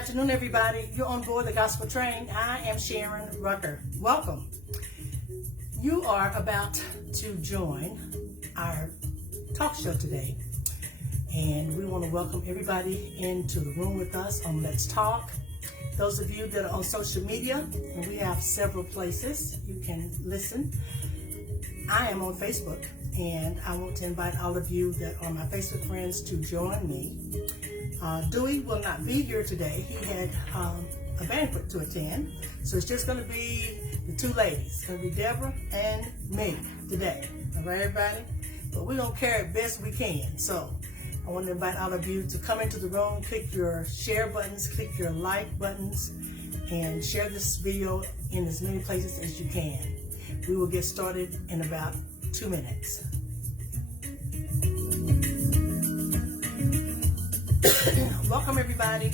afternoon, everybody. You're on board the Gospel Train. I am Sharon Rucker. Welcome. You are about to join our talk show today, and we want to welcome everybody into the room with us on Let's Talk. Those of you that are on social media, and we have several places you can listen. I am on Facebook, and I want to invite all of you that are my Facebook friends to join me. Dewey will not be here today. He had a banquet to attend, so it's just going to be the two ladies. It's going to be Deborah and me today. All right, everybody? But we're going to carry it best we can. So I want to invite all of you to come into the room, click your share buttons, click your like buttons, and share this video in as many places as you can. We will get started in about 2 minutes. Welcome, everybody.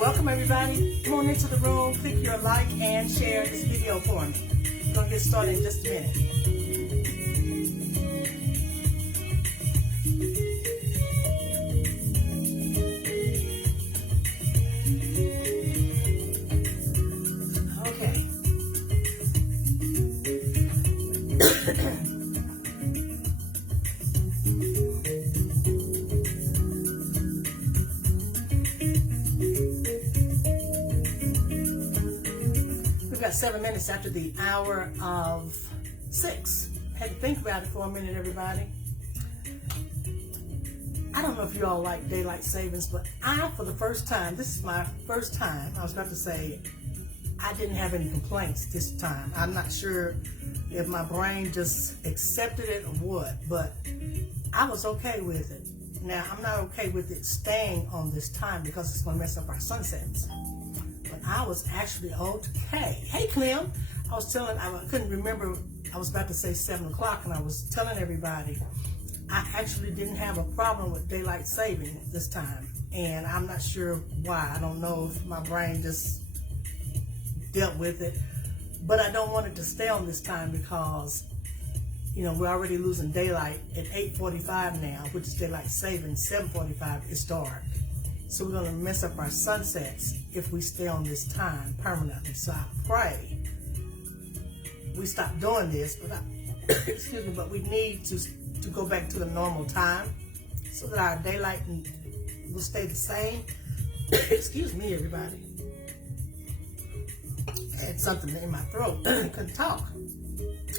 Welcome, everybody. Come on into the room, click your like and share this video for me. We're going to get started in just a minute. Okay. We've got 7 minutes after the hour of 6. Had to think about it for a minute, everybody. I don't know if you all like daylight savings, but for the first time, this is my first time, I was about to say, I didn't have any complaints this time. I'm not sure if my brain just accepted it or what, but I was okay with it. Now, I'm not okay with it staying on this time because it's going to mess up our sunsets. But I was actually okay. Hey, Clem, I couldn't remember, I was about to say 7 o'clock, and I was telling everybody I actually didn't have a problem with daylight saving this time. And I'm not sure why. I don't know if my brain just dealt with it. But I don't want it to stay on this time because, you know, we're already losing daylight at 8:45 now, which is daylight saving. 7:45, it's dark. So we're going to mess up our sunsets if we stay on this time permanently. So I pray we stop doing this, excuse me, but we need to go back to the normal time so that our daylight will stay the same. Excuse me, everybody. I had something in my throat. I couldn't talk.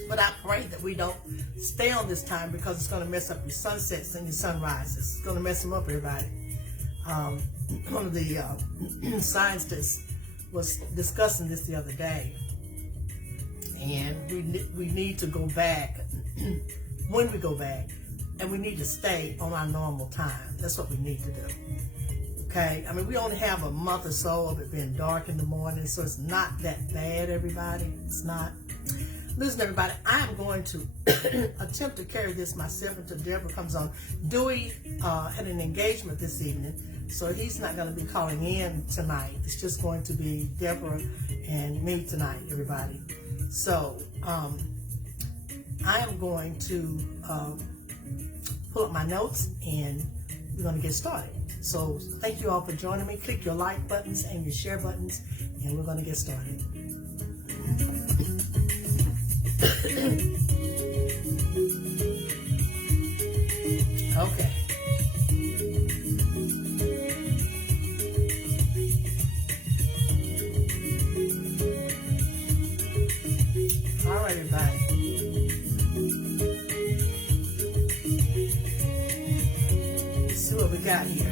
But I pray that we don't stay on this time because it's going to mess up your sunsets and your sunrises. It's going to mess them up, everybody. One of the scientists was discussing this the other day, and we need to go back when we go back, and we need to stay on our normal time. That's what we need to do. Okay, I mean, we only have a month or so of it being dark in the morning, so it's not that bad, everybody. It's not. Listen, everybody, I'm going to attempt to carry this myself until Deborah comes on. Dewey had an engagement this evening, so he's not going to be calling in tonight. It's just going to be Deborah and me tonight, everybody. So I am going to pull up my notes, and we're going to get started. So thank you all for joining me. Click your like buttons and your share buttons, and we're going to get started. Okay. All right, everybody. we got here?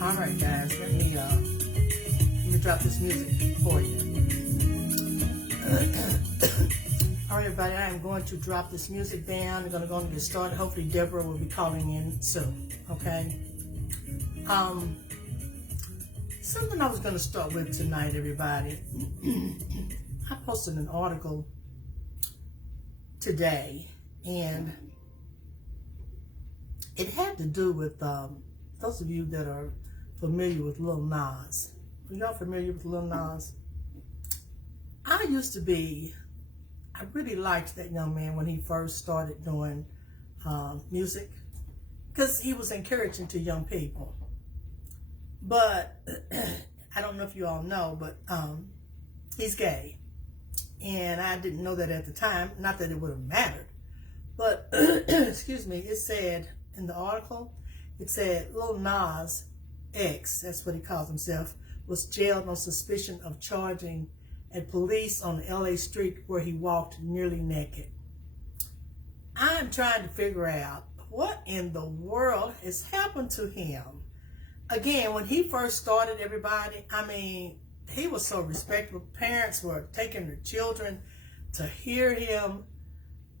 All right, guys, let me drop this music for you. All right, everybody, I am going to drop this music down. We're going to go and get started. Hopefully, Deborah will be calling in soon. Okay. Something I was going to start with tonight, everybody. I posted an article today, and it had to do with those of you that are familiar with Lil Nas. Are y'all familiar with Lil Nas? I really liked that young man when he first started doing music, because he was encouraging to young people. But I don't know if you all know, but he's gay. And I didn't know that at the time. Not that it would have mattered. But, excuse me, it said in the article, it said Lil Nas X, that's what he calls himself, was jailed on suspicion of charging at police on the LA street where he walked nearly naked. I am trying to figure out what in the world has happened to him. Again, when he first started, everybody, I mean, he was so respectful. Parents were taking their children to hear him.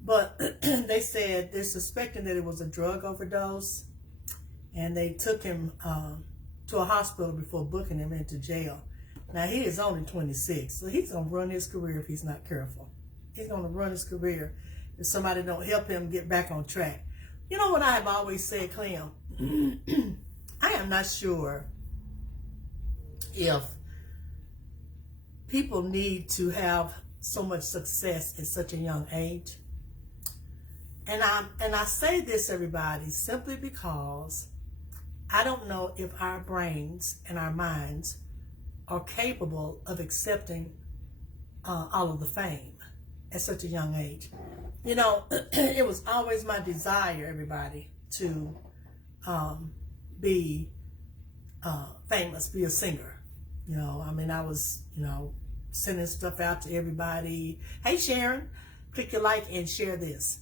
But they said they're suspecting that it was a drug overdose. And they took him to a hospital before booking him into jail. Now, he is only 26, so he's going to run his career if he's not careful. He's going to run his career if somebody don't help him get back on track. You know what I have always said, Clem? I am not sure if people need to have so much success at such a young age. And I say this, everybody, simply because I don't know if our brains and our minds are capable of accepting all of the fame at such a young age. You know, it was always my desire, everybody, to be famous, be a singer. You know, I mean, I was, sending stuff out to everybody. Hey, Sharon, click your like and share this.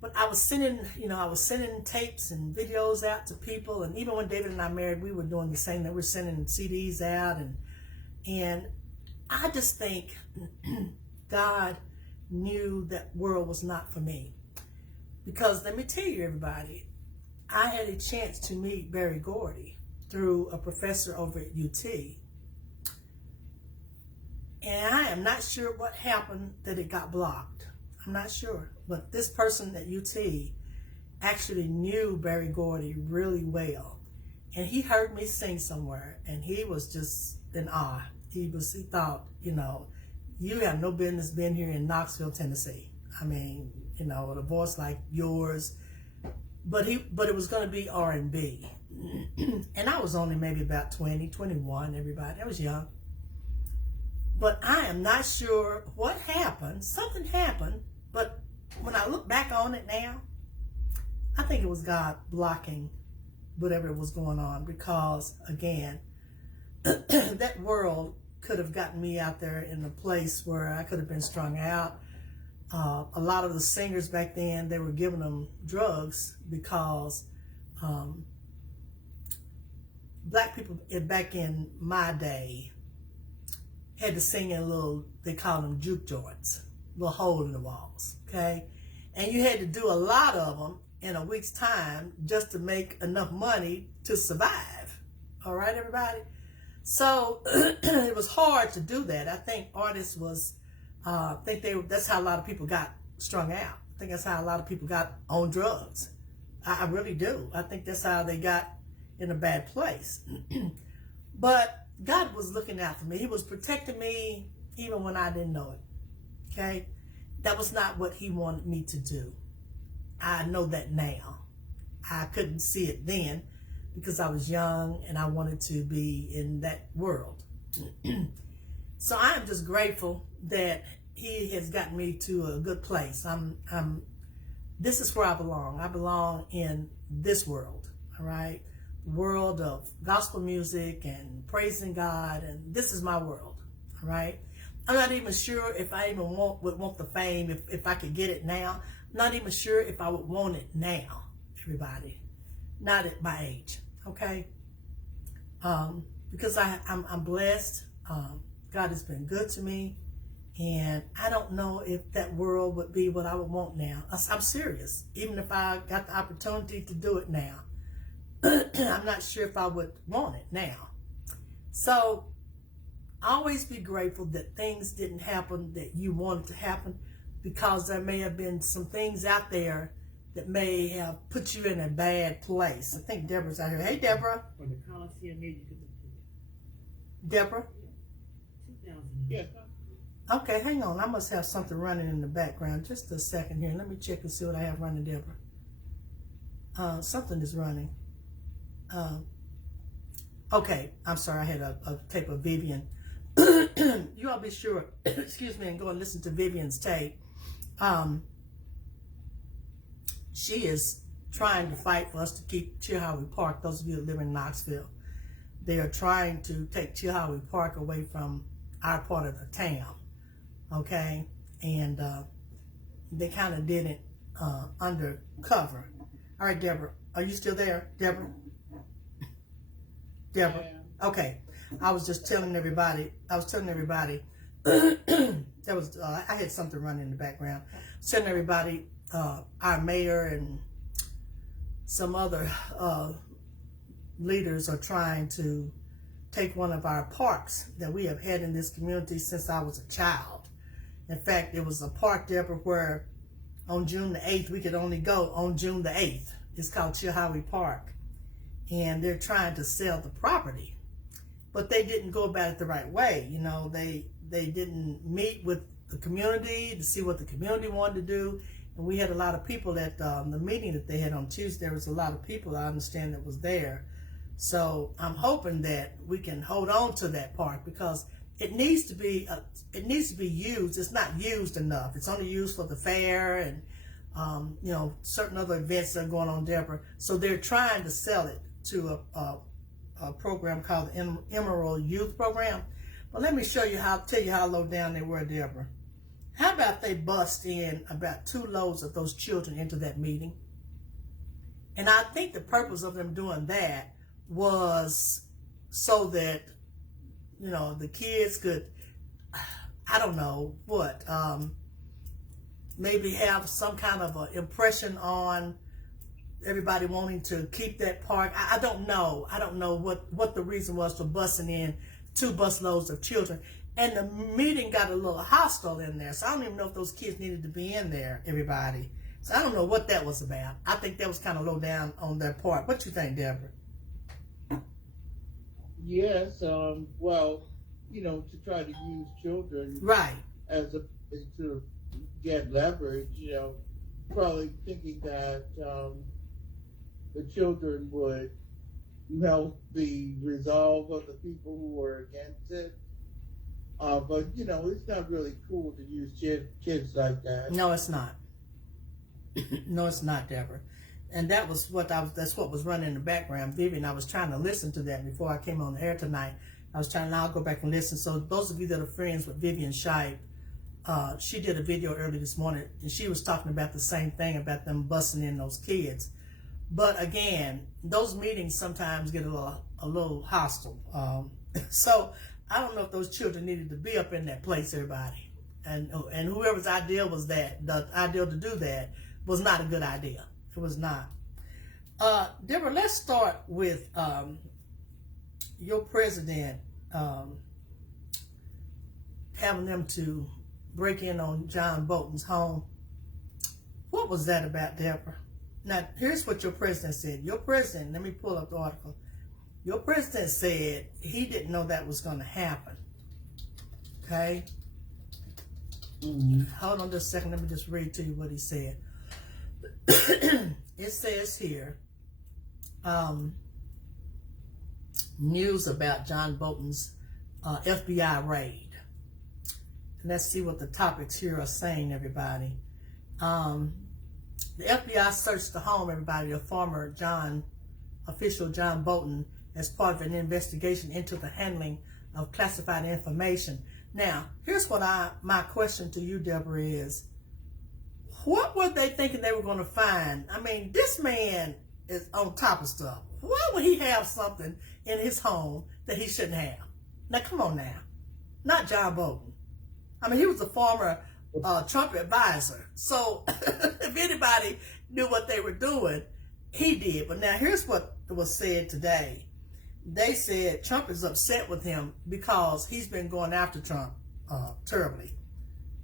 But I was sending tapes and videos out to people. And even when David and I married, we were doing the same. That we're sending CDs out. And I just think God knew that world was not for me. Because let me tell you, everybody, I had a chance to meet Berry Gordy through a professor over at UT. And I am not sure what happened that it got blocked. I'm not sure. But this person at UT actually knew Berry Gordy really well. And he heard me sing somewhere, and he was just in awe. He thought, you have no business being here in Knoxville, Tennessee. I mean, with a voice like yours. But it was going to be R&B. And I was only maybe about 20, 21, everybody. I was young. But I am not sure what happened. Something happened. But when I look back on it now, I think it was God blocking whatever was going on. Because, again, that world could have gotten me out there in a place where I could have been strung out. A lot of the singers back then, they were giving them drugs because black people back in my day had to sing in little, they call them juke joints, little hole in the walls, okay? And you had to do a lot of them in a week's time just to make enough money to survive. All right, everybody? So it was hard to do that. I think artists was, that's how a lot of people got strung out. I think that's how a lot of people got on drugs. I really do. I think that's how they got in a bad place. But God was looking out for me. He was protecting me even when I didn't know it. Okay? that was not what he wanted me to do. I know that now. I couldn't see it then because I was young and I wanted to be in that world. So I am just grateful that he has gotten me to a good place. This is where I belong. I belong in this world, all right? The world of gospel music and praising God, and this is my world, all right? I'm not even sure if I even would want the fame if I could get it now. I'm not even sure if I would want it now, everybody. Not at my age, okay? Because I'm blessed. God has been good to me. And I don't know if that world would be what I would want now. I'm serious. Even if I got the opportunity to do it now, I'm not sure if I would want it now. So always be grateful that things didn't happen that you wanted to happen, because there may have been some things out there that may have put you in a bad place. I think Deborah's out here. Hey, Deborah. For the Coliseum Music. Deborah? 2000. Yeah. Okay, hang on. I must have something running in the background. Just a second here. Let me check and see what I have running, Deborah. Something is running. Okay, I'm sorry. I had a tape of Vivian. You all be sure, excuse me, and go and listen to Vivian's tape. She is trying to fight for us to keep Chilhowie Park. Those of you that live in Knoxville, they are trying to take Chilhowie Park away from our part of the town. Okay, and they kind of did it undercover. All right, Deborah, are you still there, Deborah? Deborah, okay. I was just telling everybody. There was I had something running in the background. Telling everybody, our mayor and some other leaders are trying to take one of our parks that we have had in this community since I was a child. In fact, it was a park, Deborah, where on June the 8th, we could only go on June the 8th. It's called Chilhowie Park. And they're trying to sell the property. But they didn't go about it the right way. You know, they didn't meet with the community to see what the community wanted to do. And we had a lot of people at the meeting that they had on Tuesday. There was a lot of people, I understand, that was there. So I'm hoping that we can hold on to that park, because it needs to be used. It's not used enough. It's only used for the fair and you know, certain other events that are going on, Deborah. So they're trying to sell it to a program called the Emerald Youth Program. But let me tell you how low down they were, Deborah. How about they bust in about 2 loads of those children into that meeting? And I think the purpose of them doing that was so that, you know, the kids could, I don't know what, maybe have some kind of an impression on everybody wanting to keep that park. I don't know. I don't know what the reason was for busing in 2 busloads of children. And the meeting got a little hostile in there. So I don't even know if those kids needed to be in there, everybody. So I don't know what that was about. I think that was kind of low down on their part. What you think, Deborah? Yes, well, you know, to try to use children right as a to get leverage, you know, probably thinking that the children would help the resolve of the people who were against it. But, you know, it's not really cool to use kids like that. No, it's not. No, it's not, Deborah. And that's what was running in the background. Vivian, I was trying to listen to that before I came on the air tonight. I'll go back and listen. So those of you that are friends with Vivian Shipe, she did a video early this morning, and she was talking about the same thing about them busting in those kids. But again, those meetings sometimes get a little hostile. So I don't know if those children needed to be up in that place, everybody. And whoever's idea was that, the idea to do that was not a good idea. It was not. Deborah, let's start with your president having them to break in on John Bolton's home. What was that about, Deborah? Now, here's what your president said. Your president, let me pull up the article. Your president said he didn't know that was going to happen. Okay? Hold on just a second. Let me just read to you what he said. It says here, news about John Bolton's FBI raid. And let's see what the topics here are saying, everybody. The FBI searched the home, everybody, of former official John Bolton as part of an investigation into the handling of classified information. Now, here's what my question to you, Deborah, is what were they thinking they were going to find? I mean, this man is on top of stuff. Why would he have something in his home that he shouldn't have? Now, come on now. Not John Bolton. I mean, he was a former Trump advisor. So if anybody knew what they were doing, he did. But now here's what was said today. They said Trump is upset with him because he's been going after Trump terribly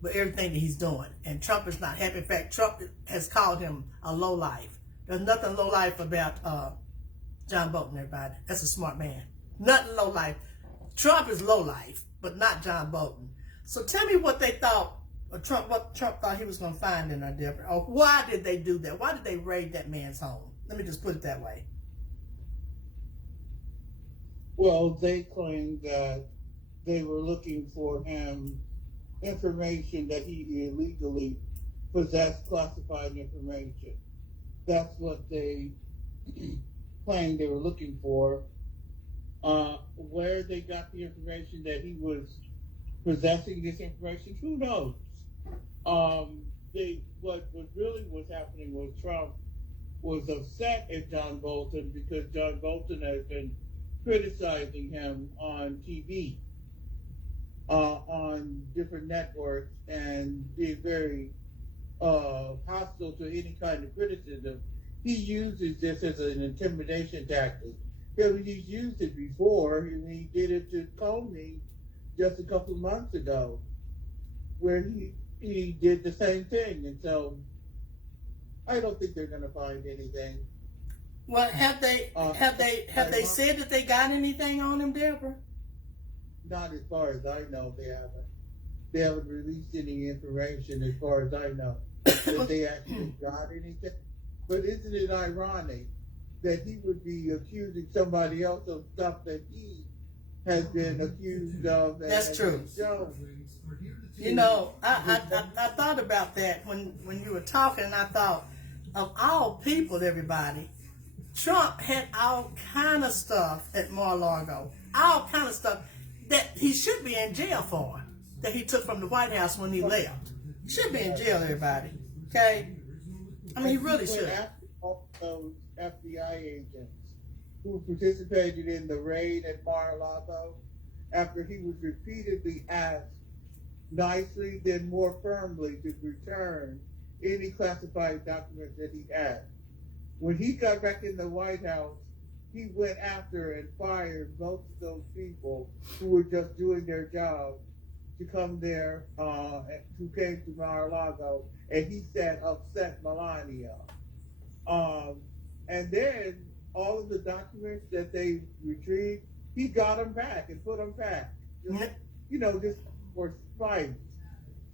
with everything that he's doing. And Trump is not happy. In fact, Trump has called him a lowlife. There's nothing lowlife about John Bolton, everybody. That's a smart man. Nothing lowlife. Trump is lowlife, but not John Bolton. So tell me what they thought, what Trump thought he was going to find in there, Deborah. Or why did they do that? Why did they raid that man's home? Let me just put it that way. Well, they claimed that they were looking for him information that he illegally possessed, classified information. That's what they claimed they were looking for. Where they got the information that he was possessing this information, who knows? What really was happening was Trump was upset at John Bolton because John Bolton has been criticizing him on TV, on different networks, and being very hostile to any kind of criticism. He uses this as an intimidation tactic. He's used it before, and he did it to Comey just a couple of months ago, where he did the same thing. And so I don't think they're going to find anything. Well, have they said that they got anything on him, Deborah? Not as far as I know, they haven't. They haven't released any information as far as I know that they actually got anything. But isn't it ironic that he would be accusing somebody else of stuff that he has been accused of? That's true. You know, I thought about that when you were talking, and I thought, of all people, everybody, Trump had all kind of stuff at Mar-a-Lago, all kind of stuff that he should be in jail for, that he took from the White House when he left. He should be in jail, everybody. Okay? I mean, he really should. All those FBI agents who participated in the raid at Mar-a-Lago, after he was repeatedly asked nicely, then more firmly, to return any classified documents that he had. When he got back in the White House, he went after and fired most of those people who were just doing their job to come there, who came to Mar-a-Lago, and he said upset Melania. And then all of the documents that they retrieved, he got them back and put them back. Just for spite.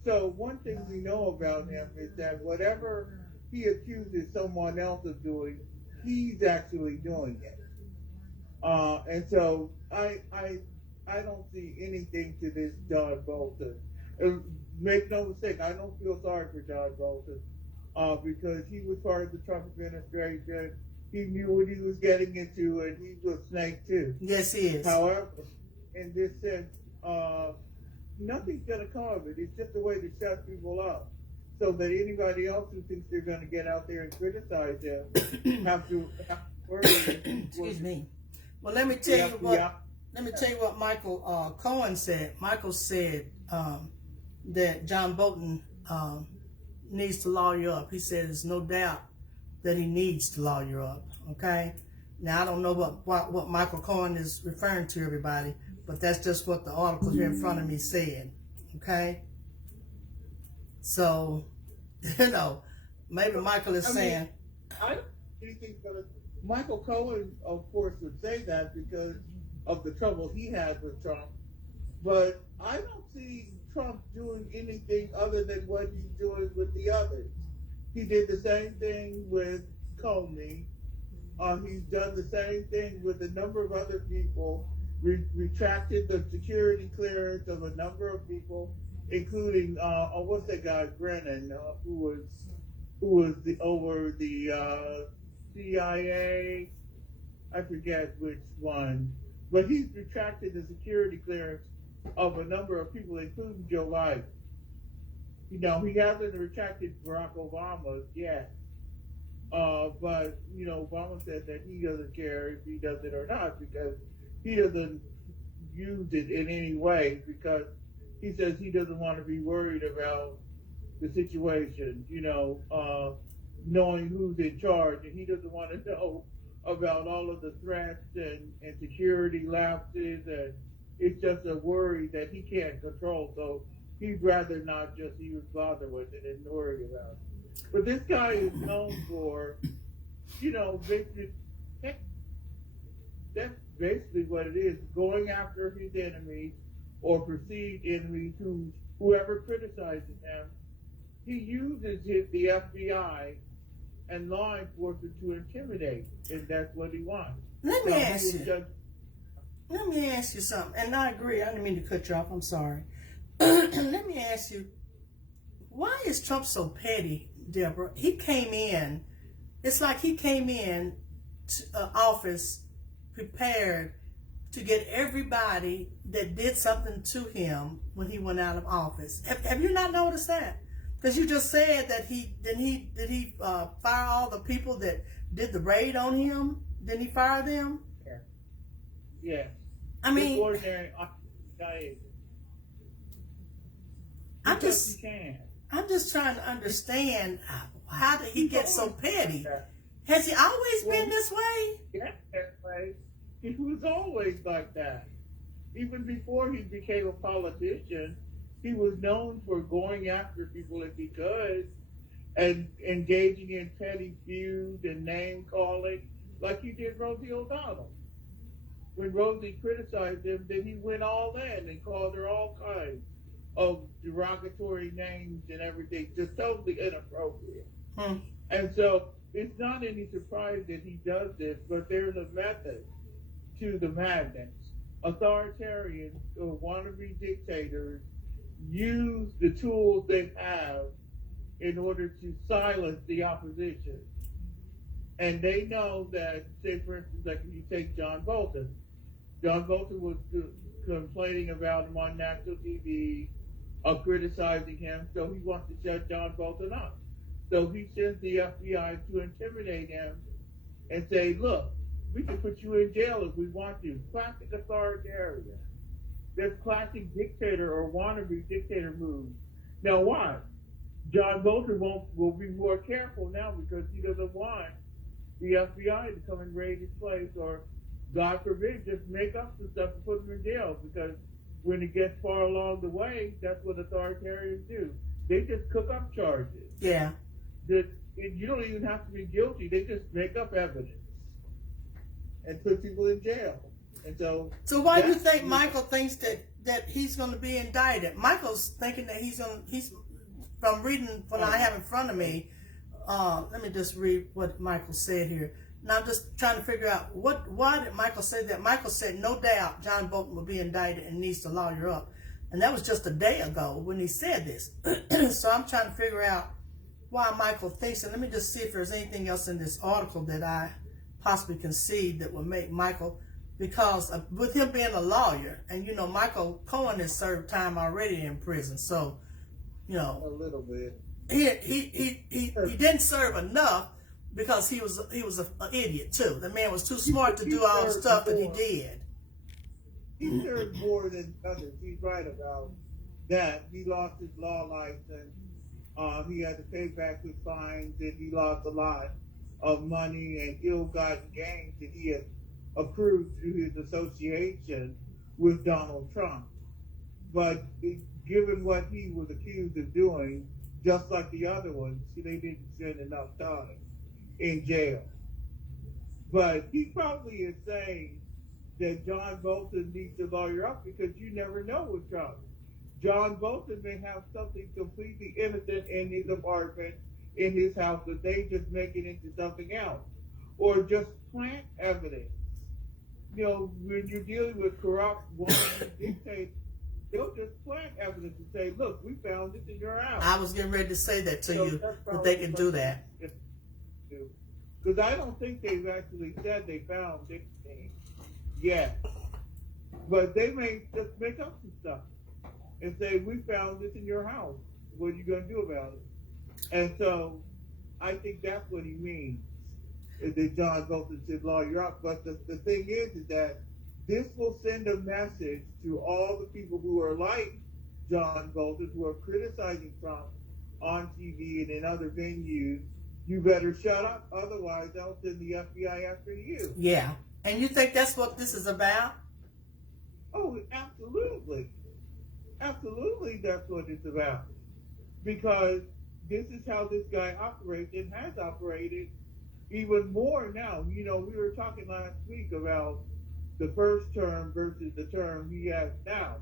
So one thing we know about him is that whatever he accuses someone else of doing, he's actually doing it. And so I don't see anything to this John Bolton. Make no mistake, I don't feel sorry for John Bolton because he was part of the Trump administration. He knew what he was getting into, and he's a snake too. Yes, he is. However, in this sense, nothing's going to come of it. It's just a way to shut people up, so that anybody else who thinks they're going to get out there and criticize him have to worry. Excuse me. Well, let me tell you what. Let me tell you what Michael Cohen said. Michael said that John Bolton needs to lawyer up. He said there's no doubt that he needs to lawyer up. Okay. Now I don't know what Michael Cohen is referring to, everybody, but that's just what the article here in front of me said. Okay. So, maybe Michael is saying. I don't think anything's gonna. Michael Cohen, of course, would say that because of the trouble he had with Trump. But I don't see Trump doing anything other than what he's doing with the others. He did the same thing with Comey. He's done the same thing with a number of other people. Retracted the security clearance of a number of people, including what's that guy Brennan, who was over the CIA. I forget which one, but he's retracted the security clearance of a number of people, including Joe Biden. You know, he hasn't retracted Barack Obama yet. But, you know, Obama said that he doesn't care if he does it or not because he doesn't use it in any way because he says he doesn't want to be worried about the situation, you know, knowing who's in charge. And he doesn't want to know about all of the threats and security lapses. And it's just a worry that he can't control. So he'd rather not just even bother with it and worry about it. But this guy is known for, you know, basically, that's basically what it is, going after his enemies or perceived enemies, whoever criticizes him. He uses the FBI and law enforcement to intimidate, and that's what he wants. Let me ask you something, and I agree, I didn't mean to cut you off, I'm sorry. Let me ask you, why is Trump so petty, Deborah? He came in, it's like he came in to office prepared to get everybody that did something to him when he went out of office. Have you not noticed that? Because you just said that did he fire all the people that did the raid on him? Didn't he fire them? Yeah. Yeah. I mean, ordinary. I'm just trying to understand how did he get so petty? Has he always been this way? Yeah, that way. He was always like that. Even before he became a politician, he was known for going after people if he could and engaging in petty feuds and name calling like he did Rosie O'Donnell. When Rosie criticized him, then he went all in and called her all kinds of derogatory names and everything, just totally inappropriate. And so it's not any surprise that he does this, but there's a method to the madness. Authoritarians or wannabe dictators use the tools they have in order to silence the opposition. And they know that, say for instance, like if you take John Bolton was complaining about him on national TV, criticizing him, so he wants to shut John Bolton up. So he sends the FBI to intimidate him and say, look, we can put you in jail if we want to. Classic authoritarian. That's classic dictator or wannabe dictator moves. Now why? John Bolton will be more careful now because he doesn't want the FBI to come and raid his place or, God forbid, just make up some stuff and put him in jail because when it gets far along the way, that's what authoritarians do. They just cook up charges. Yeah. You don't even have to be guilty. They just make up evidence and put people in jail. And so why do you think Michael thinks that he's going to be indicted? Michael's thinking that he's from reading what I have in front of me. Let me just read what Michael said here. Now I'm just trying to figure out why did Michael say that? Michael said, no doubt John Bolton will be indicted and needs to lawyer up. And that was just a day ago when he said this. So I'm trying to figure out why Michael thinks, and let me just see if there's anything else in this article that I possibly can see that would make Michael, because with him being a lawyer, and you know, Michael Cohen has served time already in prison, so you know, a little bit. He didn't serve enough because he was an idiot too. The man was too smart to do all the stuff that he did. He served more than others. He's right about that. He lost his law license. He had to pay back his fines, and he lost a lot of money and ill-gotten gains that he had accrued through his association with Donald Trump. But given what he was accused of doing, just like the other ones, they didn't spend enough time in jail. But he probably is saying that John Bolton needs to lawyer up because you never know with Trump. John Bolton may have something completely innocent in his apartment, in his house, that they just make it into something else, or just plant evidence. You know, when you're dealing with corrupt dictators, they'll just plant evidence and say, "Look, we found this in your house." I was getting ready to say that to So you, that's that they can do that. Because I don't think they've actually said they found anything yet. But they may just make up some stuff and say, "We found this in your house. What are you going to do about it?" And so I think that's what he means, is that John Bolton should lawyer up. But the thing is that this will send a message to all the people who are like John Bolton, who are criticizing Trump on TV and in other venues. You better shut up, otherwise they'll send the FBI after you. Yeah. And you think that's what this is about? Oh, absolutely. Absolutely, that's what it's about. Because this is how this guy operates and has operated even more now. You know, we were talking last week about the first term versus the term he has now.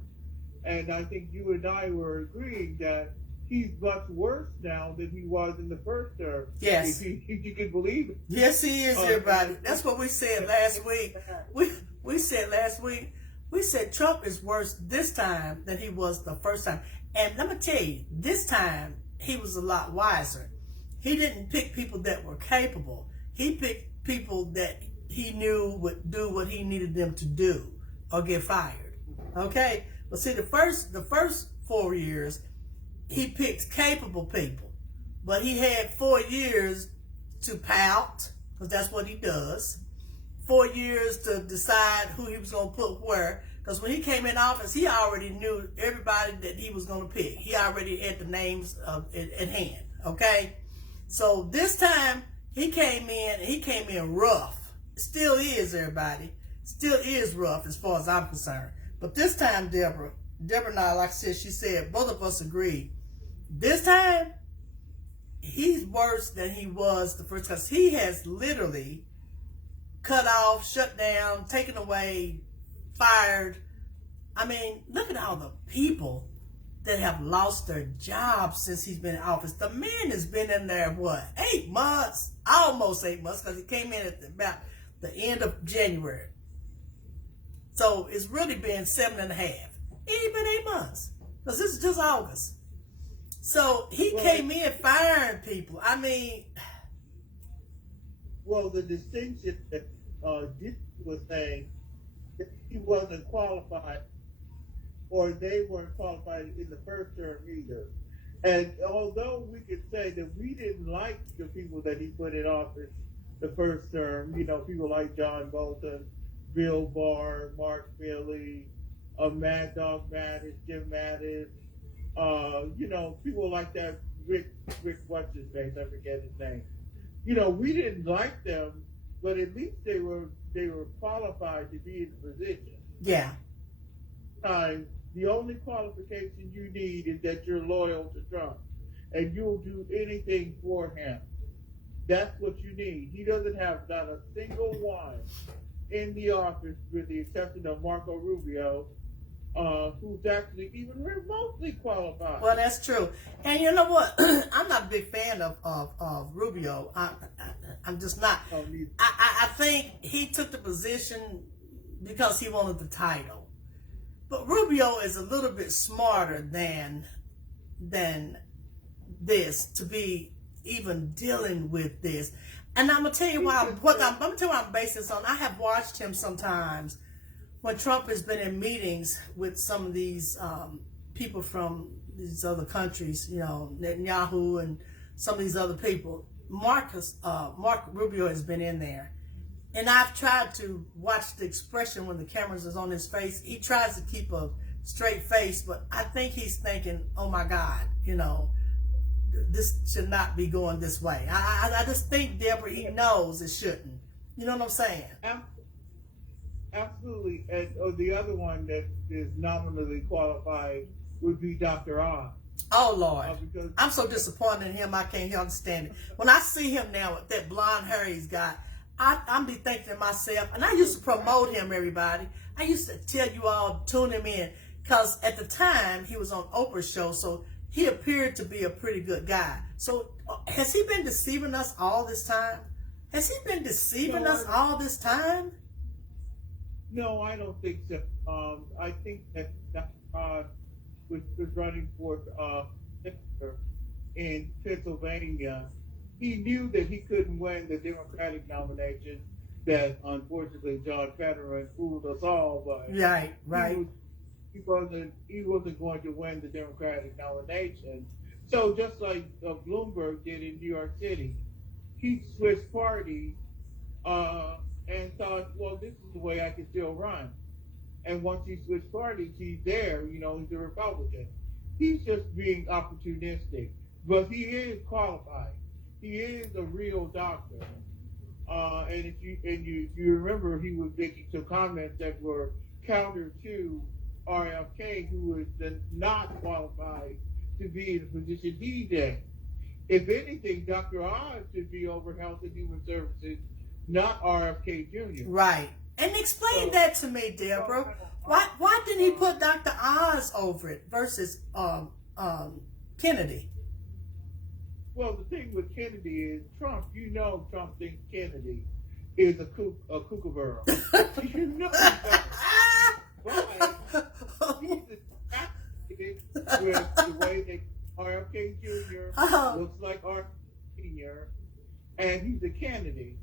And I think you and I were agreeing that he's much worse now than he was in the first term. Yes. If you can believe it. Yes, he is, everybody. That's what we said last week. We said last week, we said Trump is worse this time than he was the first time. And let me tell you, this time he was a lot wiser. He didn't pick people that were capable. He picked people that he knew would do what he needed them to do or get fired. Okay? But see, the first 4 years, he picked capable people. But he had 4 years to pout, because that's what he does. 4 years to decide who he was going to put where. Because when he came in office, he already knew everybody that he was going to pick. He already had the names at hand. Okay? So this time, he came in rough. Still is, everybody. Still is rough as far as I'm concerned. But this time, Deborah and I, like I said, she said, both of us agreed. This time, he's worse than he was the first, because he has literally cut off, shut down, taken away, fired. I mean, look at all the people that have lost their jobs since he's been in office. The man has been in there, 8 months? Almost 8 months, because he came in at about the end of January. So it's really been 7.5. It ain't been 8 months, because this is just August. So he came in firing people. I mean, well, the distinction that Dick was saying, that he wasn't qualified, or they weren't qualified in the first term either. And although we could say that we didn't like the people that he put in office the first term, you know, people like John Bolton, Bill Barr, Mark Milley, Mad Dog Mattis, Jim Mattis, you know, people like that, Rick, what's his name? I forget his name. You know, we didn't like them, but at least they were qualified to be in the position. yeah. The only qualification you need is that you're loyal to Trump, and you'll do anything for him. That's what you need. He doesn't have not a single one in the office, with the exception of Marco Rubio, who's actually even remotely qualified. Well, that's true. And you know what? I'm not a big fan of Rubio. I'm just not. Oh, neither. I think he took the position because he wanted the title. But Rubio is a little bit smarter than this to be even dealing with this. And I'm gonna tell you why. I'm gonna tell you why I'm basing this on. I have watched him sometimes when Trump has been in meetings with some of these people from these other countries, you know, Netanyahu and some of these other people. Mark Rubio has been in there. And I've tried to watch the expression when the cameras is on his face. He tries to keep a straight face, but I think he's thinking, oh my God, you know, this should not be going this way. I just think, Deborah, he knows it shouldn't. You know what I'm saying? Absolutely. And the other one that is nominally qualified would be Dr. Oz. Oh, Lord. Because I'm so disappointed in him, I can't understand it. When I see him now with that blonde hair he's got, I'm be thinking to myself, and I used to promote him, everybody. I used to tell you all, tune him in. because at the time he was on Oprah's show, so he appeared to be a pretty good guy. So has he been deceiving us all this time? Has he been deceiving us all this time? No, I don't think so. I think that was running for senator in Pennsylvania. He knew that he couldn't win the Democratic nomination. That unfortunately John Fetterman fooled us all, but right. He wasn't going to win the Democratic nomination. So just like Bloomberg did in New York City, he switched parties and thought, well, this is the way I can still run. And once he switched parties, he's there. He's a Republican. He's just being opportunistic, but he is qualified. He is a real doctor. And if you remember, he was making some comments that were counter to RFK, who was not qualified to be in the position he's in. If anything, Dr. Oz should be over Health and Human Services, not RFK Jr. Right. And explain that to me, Deborah. Why didn't he put Dr. Oz over it versus Kennedy? Well, the thing with Kennedy is Trump. Trump thinks Kennedy is a kookaburra. You know that. But he's distracted with the way that RFK Jr. looks like RFK Sr. and he's a Kennedy.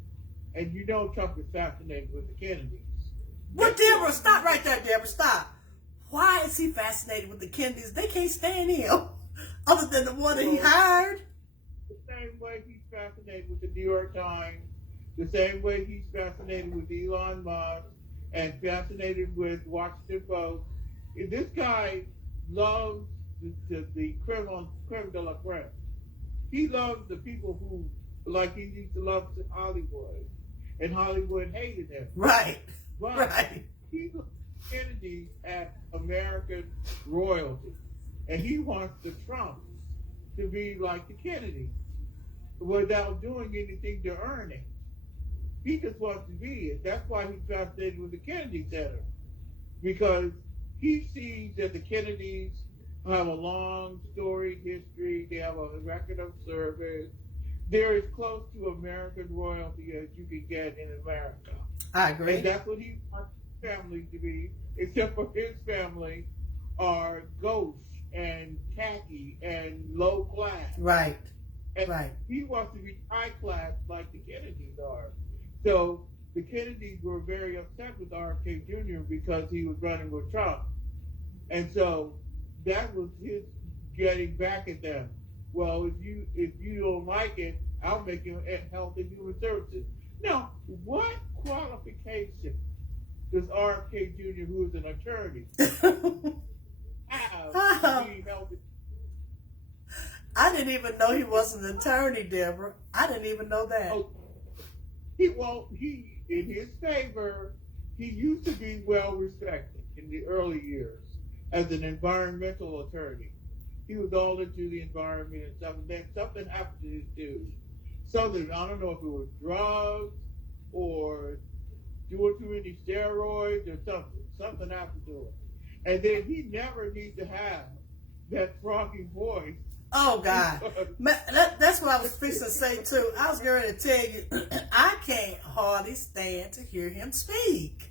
And Trump is fascinated with the Kennedys. Well, Deborah, stop right there, Deborah, stop. Why is he fascinated with the Kennedys? They can't stand him, other than the one that he hired. The same way he's fascinated with the New York Times, the same way he's fascinated with Elon Musk, and fascinated with Washington Post. This guy loves the creme de la creme. He loves the people who, like he used to love Hollywood, and Hollywood hated him. Right. But right. He looks at Kennedy as American royalty, and he wants the Trump to be like the Kennedy without doing anything to earn it. He just wants to be it. That's why he's fascinated with the Kennedy Center, because he sees that the Kennedys have a long storied history. They have a record of service. They're as close to American royalty as you can get in America. I agree. And that's what he wants his family to be, except for his family are gauche and khaki and low class. Right. And right. He wants to be high class like the Kennedys are. So the Kennedys were very upset with RFK Jr. because he was running with Trump. And so that was his getting back at them. Well, if you don't like it, I'll make you Health and Human Services. Now, what qualification does RFK Jr., who is an attorney, have to be Health? I didn't even know he was an attorney, Deborah. I didn't even know that. Oh, he, in his favor, he used to be well respected in the early years as an environmental attorney. He was all into the environment and stuff, and then something happened to his dude. Something, I don't know if it was drugs or doing too many steroids or something. Something happened to him. And then he never needs to have that froggy voice. Oh, God. That's what I was fixing to say, too. I was going to tell you, I can't hardly stand to hear him speak.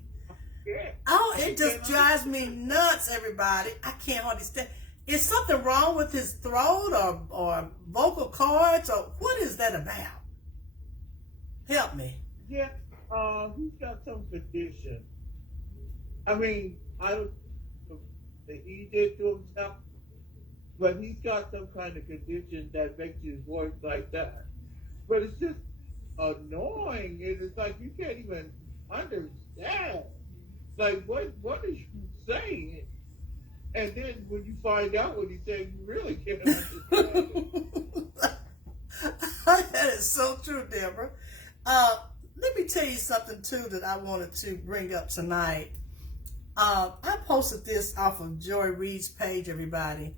Yeah. Oh, it just drives me nuts, everybody. I can't hardly stand. Is something wrong with his throat or vocal cords, or what is that about? Help me. Yeah, he's got some condition. I mean, I don't know that he did to himself, but he's got some kind of condition that makes his voice like that. But it's just annoying. It's like you can't even understand. Like, what is you saying? And then when you find out what he's saying, you really can't understand. That is so true, Deborah. Let me tell you something, too, that I wanted to bring up tonight. I posted this off of Joy Reid's page, everybody.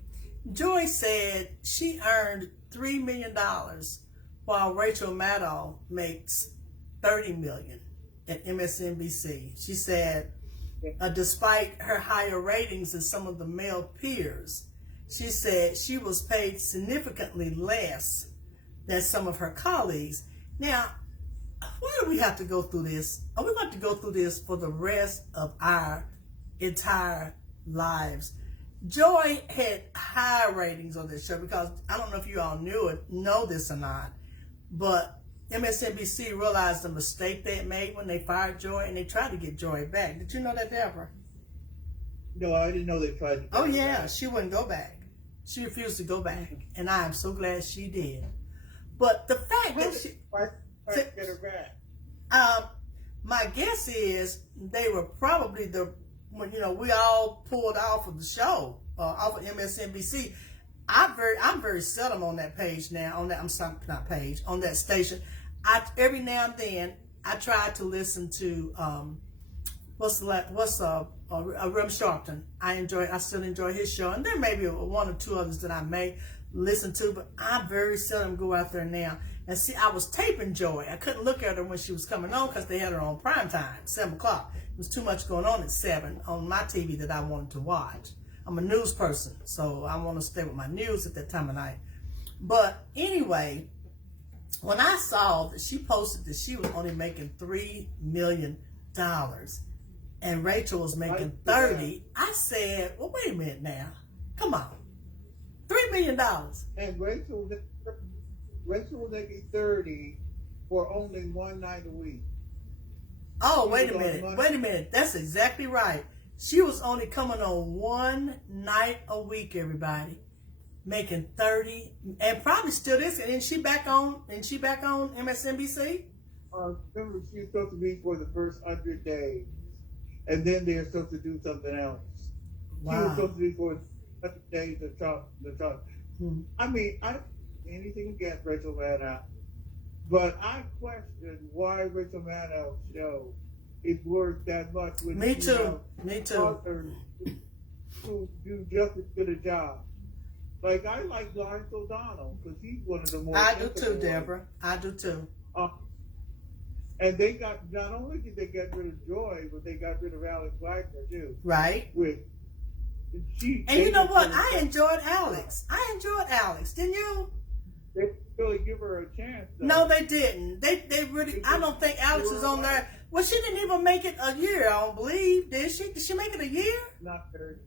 Joy said she earned $3 million while Rachel Maddow makes $30 million at MSNBC. She said despite her higher ratings than some of the male peers. She said she was paid significantly less than some of her colleagues. Now, why do we have to go through this? Are we going to go through this for the rest of our entire lives? Joy had high ratings on this show because I don't know if you all know this or not, but MSNBC realized the mistake they had made when they fired Joy, and they tried to get Joy back. Did you know that, Deborah? No, I didn't know they tried to. Oh yeah, she wouldn't go back. She refused to go back, and I am so glad she did. But the fact that she get her back. My guess is they were probably when we all pulled off of the show, off of MSNBC. I'm very seldom on that page now. On that station. Every now and then I try to listen to Rem Sharpton. I still enjoy his show, and there may be one or two others that I may listen to, but I very seldom go out there now. And see, I was taping Joy. I couldn't look at her when she was coming on because they had her on prime time, 7 o'clock. There was too much going on at 7 on my TV that I wanted to watch. I'm a news person, so I want to stay with my news at that time of night. But anyway, when I saw that she posted that she was only making $3 million and Rachel was making 30, I said, well, wait a minute now. Come on. $3 million. And Rachel was making 30 for only one night a week. Oh, wait a minute. That's exactly right. She was only coming on one night a week, everybody, making 30, and probably still is. And she back on MSNBC? Remember, she was supposed to be for the first 100 days, and then they're supposed to do something else. Wow. She was supposed to be for 100 days of Trump. I mean, I don't have anything against Rachel Maddow, but I question why Rachel Maddow's show is worth that much. Me too. Who do just as good a job. Like, I like Lawrence O'Donnell because he's one of the more. I do too, Deborah. I do too. And they not only did they get rid of Joy, but they got rid of Alex Wagner too. Right. And you know what? I enjoyed Alex. Didn't you? They didn't really give her a chance, though. No, they didn't. They really. I don't think Alex is on there. Well, she didn't even make it a year. I don't believe. Did she? Did she make it a year? Not very.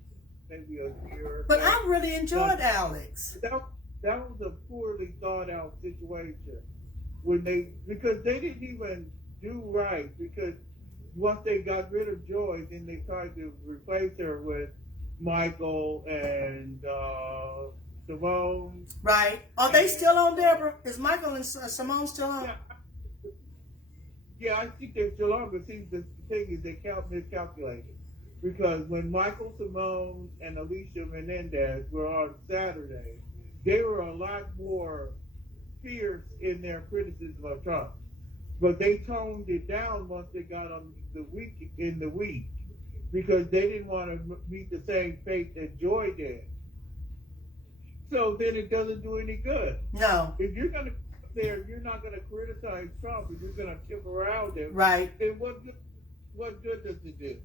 Maybe a year. But I really enjoyed Alex. That was a poorly thought out situation because they didn't even do right, because once they got rid of Joy, then they tried to replace her with Michael and Simone. Right. Are they still on, Deborah? Is Michael and Simone still on? Yeah, I think they're still on, but see, the thing is they miscalculated. Because when Michael Simone and Alicia Menendez were on Saturday, they were a lot more fierce in their criticism of Trump. But they toned it down once they got on the week, because they didn't want to meet the same fate that Joy did. So then it doesn't do any good. No. If you're going to there, you're not going to criticize Trump, if you're going to tip around him. Right. Then what good does it do?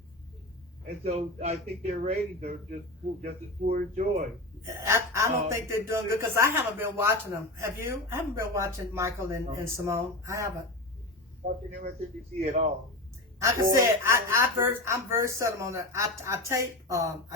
And so I think their ratings are just as poor as Joy. I don't think they're doing good because I haven't been watching them. Have you? I haven't been watching Michael and Simone. I haven't. Watching MSNBC at all. Like I said, I'm very seldom on that. I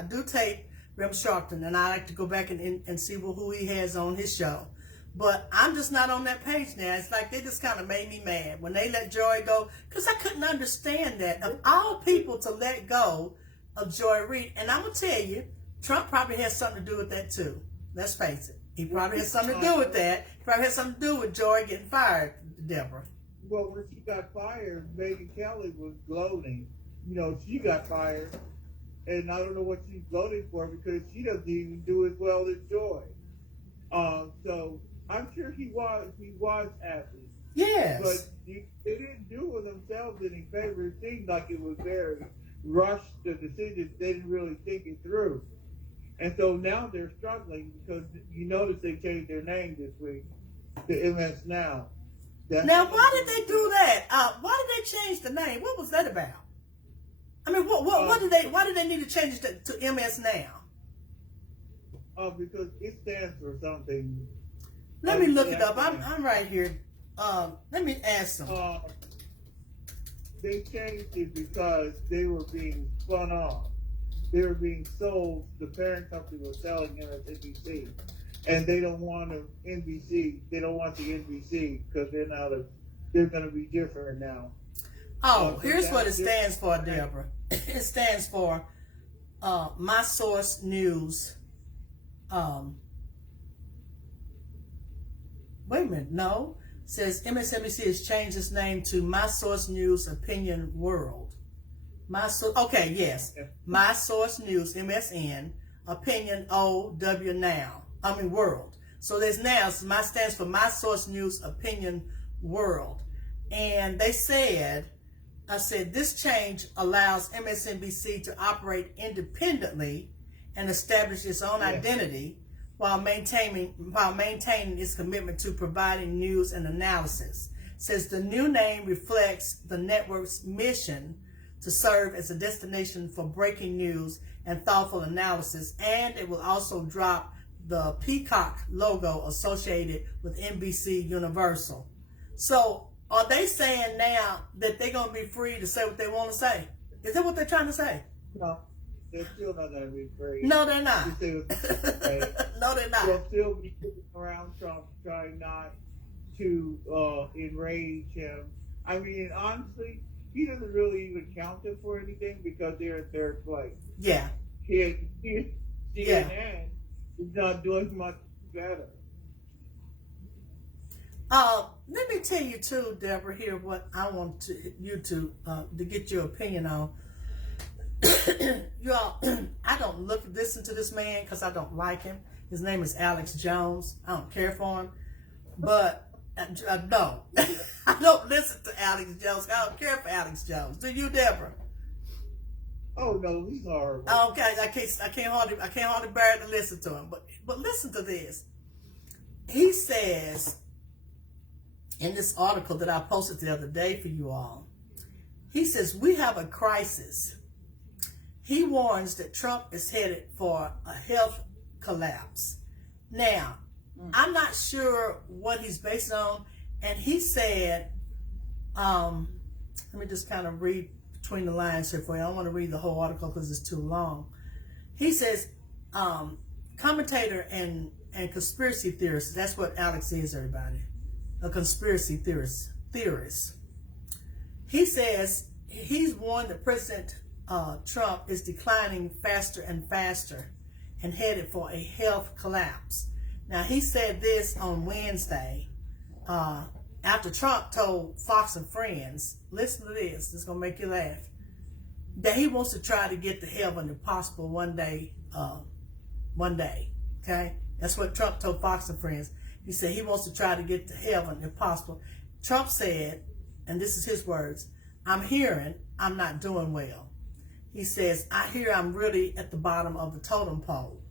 do tape Rem Sharpton, and I like to go back and see who he has on his show. But I'm just not on that page now. It's like they just kind of made me mad when they let Joy go, because I couldn't understand that. Of all people to let go of Joy Reid, and I'm going to tell you, Trump probably has something to do with that too. Let's face it. He probably has something to do with that. He probably has something to do with Joy getting fired, Deborah. Well, when she got fired, Megyn Kelly was gloating. You know, she got fired, and I don't know what she's gloating for, because she doesn't even do as well as Joy. So I'm sure he was happy. Yes. But they didn't do themselves any favor. It seemed like it was very rushed, the decision. They didn't really think it through. And so now they're struggling, because you notice they changed their name this week to MS Now. Now, why did they do that? Why did they change the name? What was that about? I mean, what do they? Why do they need to change it to MS Now? Because it stands for something. Let me look it up. I'm right here. Let me ask them. They changed it because they were being spun off. They were being sold. The parent company was selling them as NBC, and they don't want to NBC. They don't want the NBC because they're going to be different now. Oh, here's what it stands for, Deborah. It stands for My Source News. Wait a minute, no. It says MSNBC has changed its name to My Source News Opinion World. Okay, yes. My Source News, MSN, Opinion OW Now. World. So there's now, my stands for My Source News Opinion World. And they said, this change allows MSNBC to operate independently and establish its own identity while maintaining its commitment to providing news and analysis. Says the new name reflects the network's mission to serve as a destination for breaking news and thoughtful analysis, and it will also drop the peacock logo associated with NBC Universal. So are they saying now that they're going to be free to say what they want to say? Is that what they're trying to say? No, they're still not going to be free. No, they're not. No, they're not. They'll still be sitting around Trump trying not to enrage him. I mean, honestly, he doesn't really even count them for anything because they're in third place. Yeah. CNN is not doing much better. Let me tell you too, Deborah, here what I want you to get your opinion on. Y'all, I don't listen to this man because I don't like him. His name is Alex Jones. I don't care for him, but no, I don't listen to Alex Jones. I don't care for Alex Jones. Do you, Deborah? Oh no, he's horrible. Okay, I can't hardly bear to listen to him. But listen to this. He says in this article that I posted the other day for you all, he says we have a crisis. He warns that Trump is headed for a health collapse. Now, I'm not sure what he's based on, and he said, let me just kind of read between the lines here for you. I don't want to read the whole article because it's too long. He says, commentator and conspiracy theorist, that's what Alex is, everybody, a conspiracy theorist. He says he's warned that President Trump is declining faster and faster and headed for a health collapse. Now, he said this on Wednesday after Trump told Fox and Friends, listen to this, it's going to make you laugh, that he wants to try to get to heaven if possible one day, okay? That's what Trump told Fox and Friends. He said he wants to try to get to heaven if possible. Trump said, and this is his words, I'm hearing I'm not doing well. He says, I hear I'm really at the bottom of the totem pole.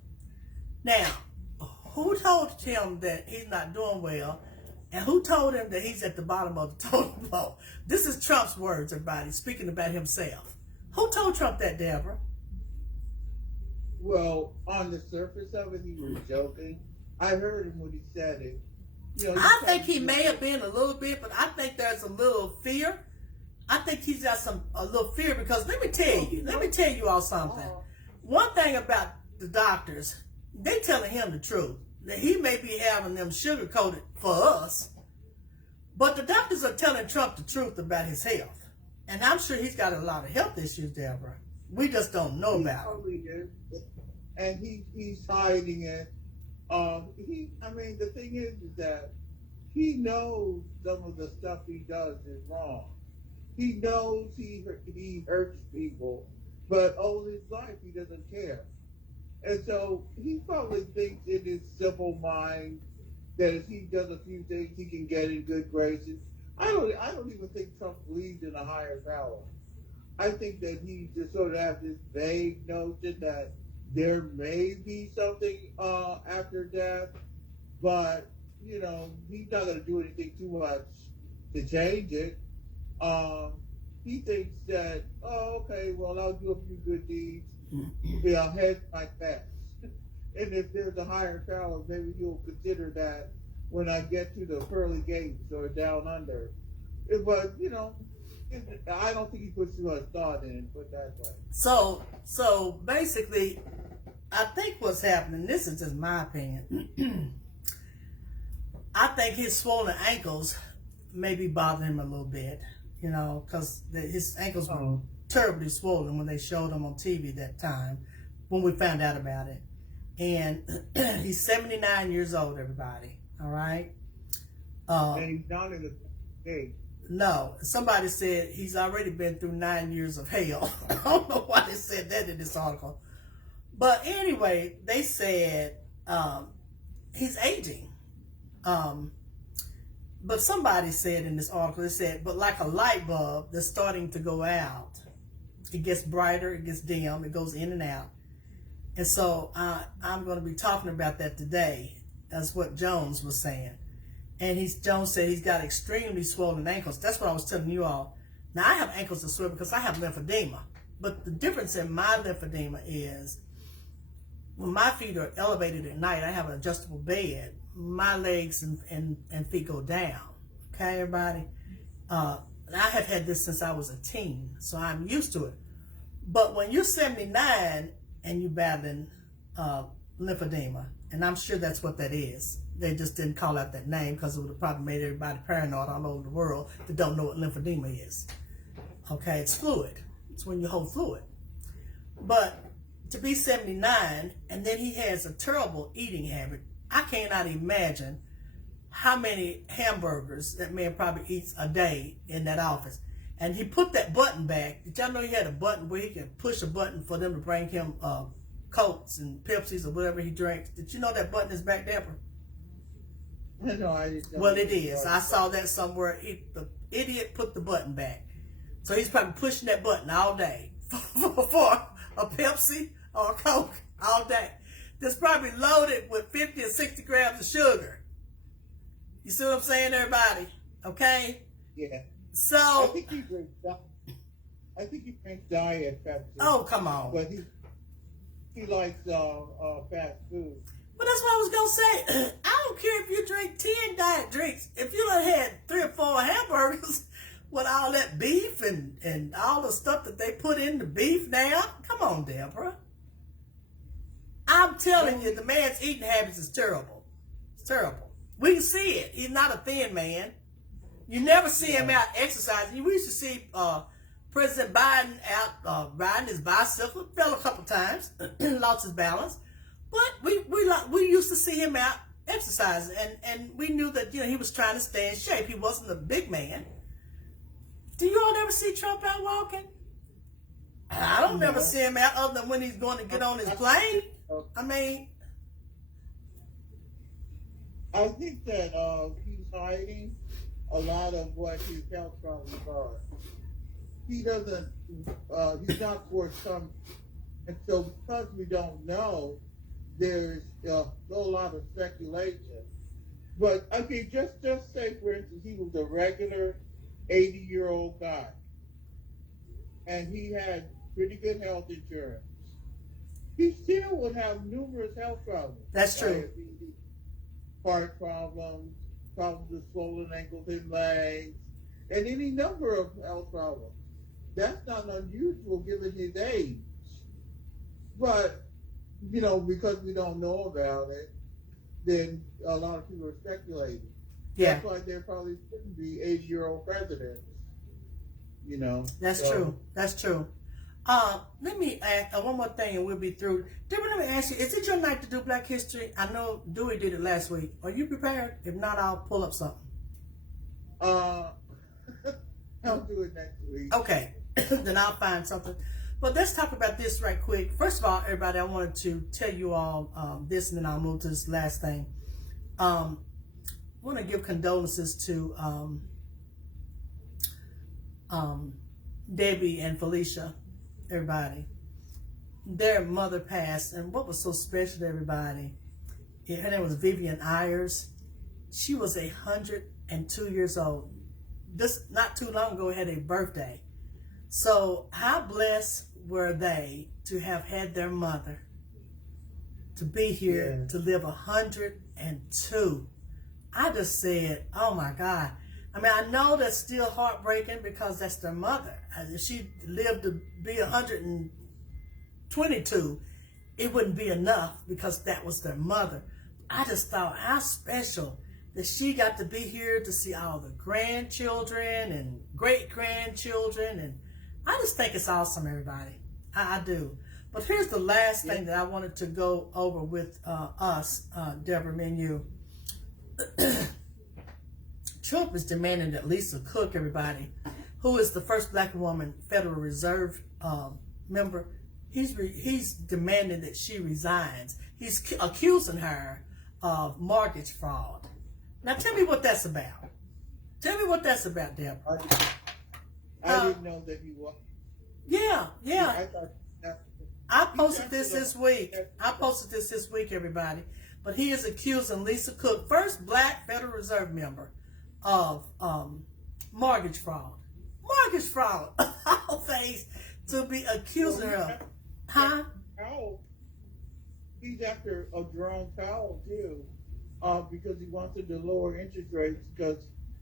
Now, who told him that he's not doing well? And who told him that he's at the bottom of the totem pole? This is Trump's words, everybody, speaking about himself. Who told Trump that, Deborah? Well, on the surface of it, he was joking. I heard him when he said it. You know, I think he may have been a little bit, but I think there's a little fear. I think he's got a little fear because let me tell you all something. One thing about the doctors, they telling him the truth. That he may be having them sugar-coated for us, but the doctors are telling Trump the truth about his health. And I'm sure he's got a lot of health issues, Deborah. We just don't know about them. And he's hiding it. The thing is that he knows some of the stuff he does is wrong. He knows he hurts people, but all his life he doesn't care. And so he probably thinks in his simple mind that if he does a few things, he can get in good graces. I don't even think Trump believes in a higher power. I think that he just sort of has this vague notion that there may be something after death, but he's not going to do anything too much to change it. he thinks that, oh, okay, well, I'll do a few good deeds. Maybe I'll head like that. And if there's a higher power, maybe he'll consider that when I get to the pearly gates or down under. But, you know, I don't think he puts too much thought in it, put that way. So basically, I think what's happening, this is just my opinion. I think his swollen ankles may be bothering him a little bit, you know, because his ankles were terribly swollen when they showed him on TV that time, when we found out about it. And he's 79 years old, everybody, all right? And he's not in the state. No, somebody said he's already been through 9 years of hell. I don't know why they said that in this article. But anyway, they said he's aging. But somebody said in this article, it said, but like a light bulb that's starting to go out. It gets brighter, it gets dim, it goes in and out. And so I'm going to be talking about that today. That's what Jones was saying. And Jones said he's got extremely swollen ankles. That's what I was telling you all. Now, I have ankles that swell because I have lymphedema. But the difference in my lymphedema is when my feet are elevated at night, I have an adjustable bed. My legs and feet go down. Okay, everybody? I have had this since I was a teen, so I'm used to it. But when you're 79 and you're battling lymphedema, and I'm sure that's what that is. They just didn't call out that name because it would have probably made everybody paranoid all over the world that don't know what lymphedema is. Okay, it's fluid. It's when you hold fluid. But to be 79, and then he has a terrible eating habit. I cannot imagine how many hamburgers that man probably eats a day in that office. And he put that button back. Did y'all know he had a button where he could push a button for them to bring him Cokes and Pepsis or whatever he drinks? Did you know that button is back, Deborah? No, I didn't know. Well, it is. I saw that somewhere. The idiot put the button back. So he's probably pushing that button all day for a Pepsi or a Coke all day. That's probably loaded with 50 or 60 grams of sugar. You see what I'm saying, everybody? Okay? Yeah. So. I think he drinks diet Pepsi. Oh, come on. But he likes fast food. Well, that's what I was going to say. I don't care if you drink 10 diet drinks. If you done had 3 or 4 hamburgers with all that beef and all the stuff that they put in the beef now, come on, Deborah. I'm telling you, the man's eating habits is terrible. It's terrible. We can see it. He's not a thin man. You never see him out exercising. We used to see President Biden out riding his bicycle. Fell a couple times, lost his balance. But we used to see him out exercising, and we knew that he was trying to stay in shape. He wasn't a big man. Do you all ever see Trump out walking? I don't never see him out other than when he's going to get on his plane. I mean, I think that he's hiding a lot of what his health problems are. He doesn't. He's not forthcoming, and so because we don't know, there's a whole lot of speculation. But I mean, just say, for instance, he was a regular 80-year-old guy, and he had pretty good health insurance. He still would have numerous health problems. That's true. Diabetes, heart problems, problems with swollen ankles and legs, and any number of health problems. That's not unusual given his age. But, because we don't know about it, then a lot of people are speculating. Yeah. That's why there probably shouldn't be 80-year-old presidents. That's true. That's true. Let me add one more thing and we'll be through. Deborah, let me ask you, is it your night to do Black History? I know Dewey did it last week. Are you prepared? If not, I'll pull up something. I'll do it next week. Okay. Then I'll find something. But let's talk about this right quick. First of all, everybody, I wanted to tell you all this, and then I'll move to this last thing. I want to give condolences to Debbie and Felicia, everybody. Their mother passed, and what was so special to everybody, her name was Vivian Ayers. She was 102 years old. This not too long ago had a birthday. So how blessed were they to have had their mother to be here Yeah. to live 102? I just said, oh my God. I mean, I know that's still heartbreaking because that's their mother. If she lived to be 122, it wouldn't be enough because that was their mother. I just thought how special that she got to be here to see all the grandchildren and great-grandchildren. And I just think it's awesome, everybody. I do. But here's the last thing that I wanted to go over with us, Deborah, me and you. Trump is demanding that Lisa Cook, everybody, who is the first black woman Federal Reserve member, he's demanding that she resigns. He's accusing her of mortgage fraud. Now tell me what that's about. Tell me what that's about, Deborah. I didn't know that he was. Yeah. I thought that. I posted this week. Everybody. But he is accusing Lisa Cook, first black Federal Reserve member, of mortgage fraud. Mortgage fraud. All things to be accusing her of. Huh? Powell, he's after Jerome Powell too, because he wanted to lower interest rates because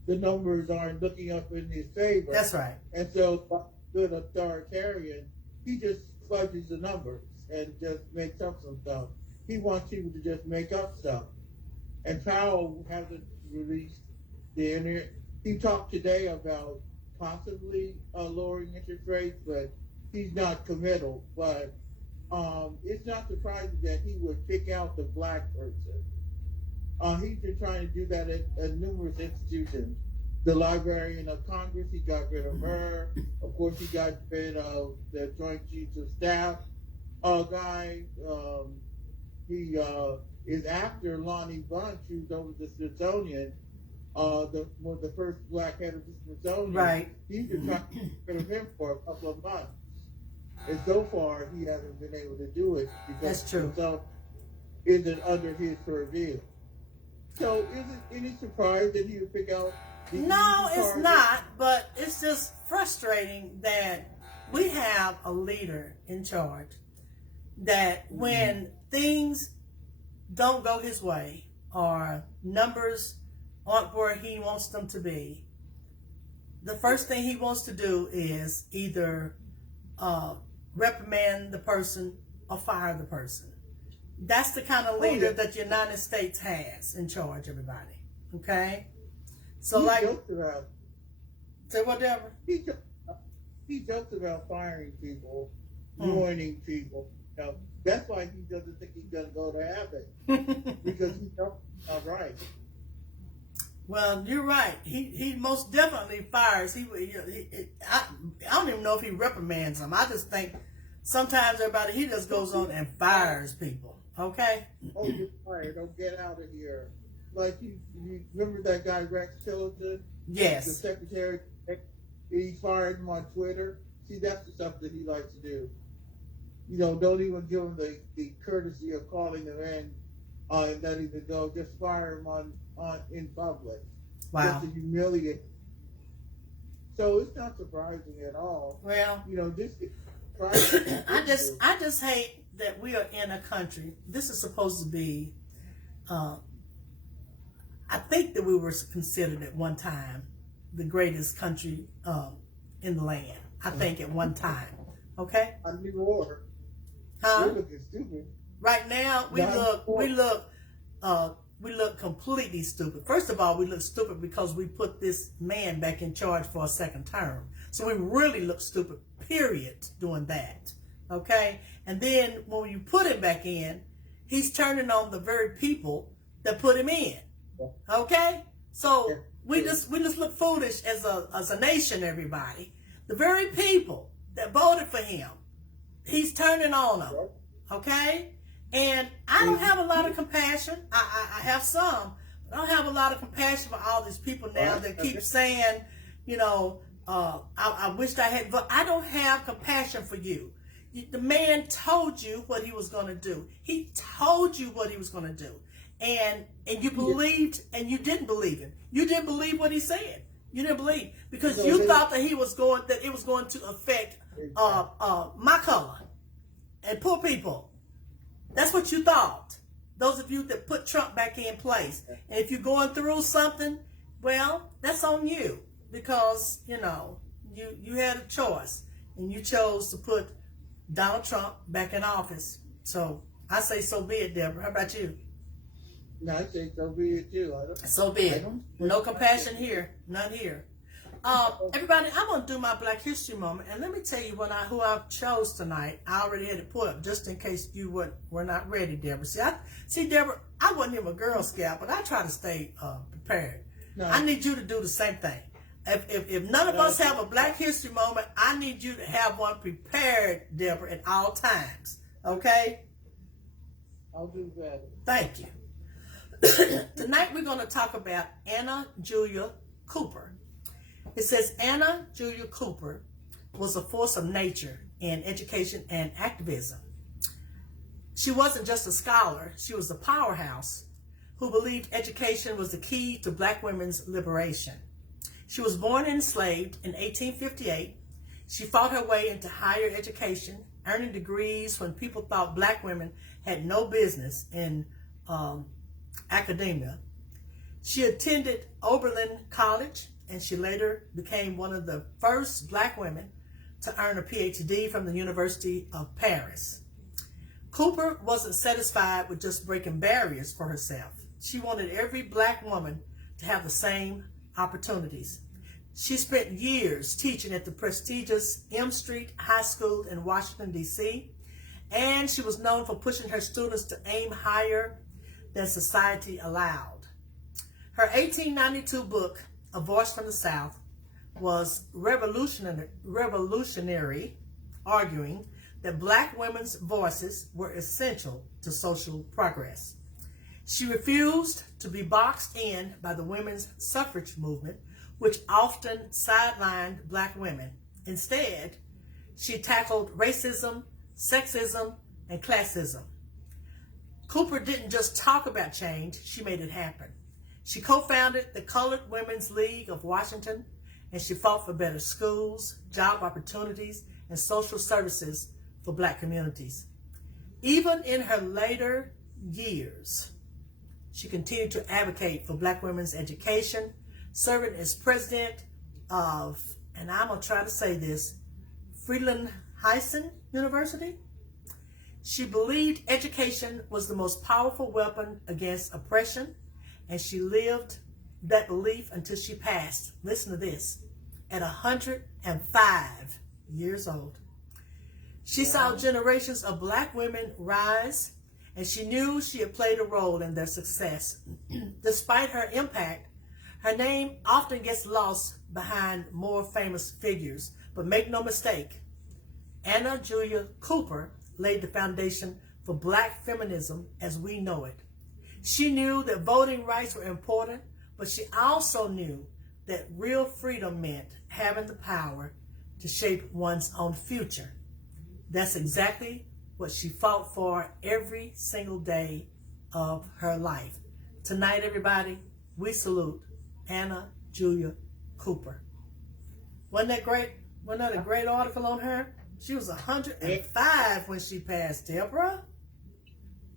the numbers aren't looking up in his favor. That's right. And so, good authoritarian, he just fudges the numbers and just makes up some stuff. He wants people to just make up stuff. And Powell hasn't released the internet. He talked today about possibly lowering interest rates, but he's not committal. But it's not surprising that he would pick out the black person. He's been trying to do that at numerous institutions. The Librarian of Congress, he got rid of her. Of course, he got rid of the Joint Chiefs of Staff guy. He is after Lonnie Bunch, who's over the Smithsonian, the first black head of the Smithsonian. Right. He's been trying to get rid of him for a couple of months. And so far, he hasn't been able to do it because That's true. the isn't under his purview. So is it any surprise that he would pick out the No, easy it's target? not, but it's just frustrating that we have a leader in charge that when things don't go his way or numbers aren't where he wants them to be, the first thing he wants to do is either reprimand the person or fire the person. That's the kind of leader that the United States has in charge, everybody. Okay? So, He jokes about, say what, Deborah? he jokes about firing people, ruining people. You know, that's why he doesn't think he's going to go to heaven, because he knows he's not right. Well, you're right. He most definitely fires. I don't even know if he reprimands them. I just think sometimes everybody, he just goes on and fires people. Okay? Oh, you're fired. Don't get out of here. Like, you remember that guy Rex Tillerson? The Yes. secretary? He fired him on Twitter. See, that's the stuff that he likes to do. You know, don't even give him the courtesy of calling him in and letting him go. Just fire him on in public. Wow. Just to humiliate. So it's not surprising at all. Well, You know, this is I just hate that we are in a country. This is supposed to be. I think that we were considered at one time the greatest country in the land. I think at one time. Okay. a new order. Huh? We're looking stupid. Right now, we Not look completely stupid. First of all, we look stupid because we put this man back in charge for a second term. So we really look stupid, period, doing that. Okay? And then when you put him back in, he's turning on the very people that put him in. Okay? So we just look foolish as a nation, everybody. The very people that voted for him, he's turning on them. Okay? And I don't have a lot of compassion. I have some, but I don't have a lot of compassion for all these people now that keep saying, you know, I wished I had, but I don't have compassion for you. The man told you what he was going to do. He told you what he was going to do. And you believed, and you didn't believe him. You didn't believe what he said. You didn't believe because So you they- thought that it was going to affect my color and poor people. That's what you thought. Those of you that put Trump back in place. And if you're going through something, well, that's on you because, you had a choice and you chose to put Donald Trump back in office. So I say so be it, Deborah. How about you? No, I say so be it too. So be I it. don't- No compassion here. None here. Everybody, I'm going to do my Black History moment. And let me tell you who I chose tonight. I already had it put up just in case you were not ready, Deborah. See, Deborah, I wasn't even a Girl Scout, but I try to stay prepared. No. I need you to do the same thing. If none of us have a Black History moment, I need you to have one prepared, Deborah, at all times. Okay? I'll do that. Thank you. Tonight we're going to talk about Anna Julia Cooper. It says Anna Julia Cooper was a force of nature in education and activism. She wasn't just a scholar, she was a powerhouse who believed education was the key to Black women's liberation. She was born enslaved in 1858. She fought her way into higher education, earning degrees when people thought Black women had no business in academia. She attended Oberlin College, and she later became one of the first Black women to earn a PhD from the University of Paris. Cooper wasn't satisfied with just breaking barriers for herself. She wanted every Black woman to have the same opportunities. She spent years teaching at the prestigious M Street High School in Washington, D.C., and she was known for pushing her students to aim higher than society allowed. Her 1892 book, A Voice from the South, was revolutionary, arguing that Black women's voices were essential to social progress. She refused to be boxed in by the women's suffrage movement, which often sidelined Black women. Instead, she tackled racism, sexism, and classism. Cooper didn't just talk about change, she made it happen. She co-founded the Colored Women's League of Washington, and she fought for better schools, job opportunities, and social services for Black communities. Even in her later years, she continued to advocate for Black women's education, serving as president of, and I'm going to try to say this, Friedland-Heysen University. She believed education was the most powerful weapon against oppression, and she lived that belief until she passed, listen to this, at 105 years old. She saw generations of Black women rise, and she knew she had played a role in their success. Despite her impact, her name often gets lost behind more famous figures, but make no mistake, Anna Julia Cooper laid the foundation for Black feminism as we know it. She knew that voting rights were important, but she also knew that real freedom meant having the power to shape one's own future. That's exactly what she fought for every single day of her life. Tonight, everybody, we salute Anna Julia Cooper. Wasn't that great? Wasn't that a great article on her? She was 105 when she passed, Deborah.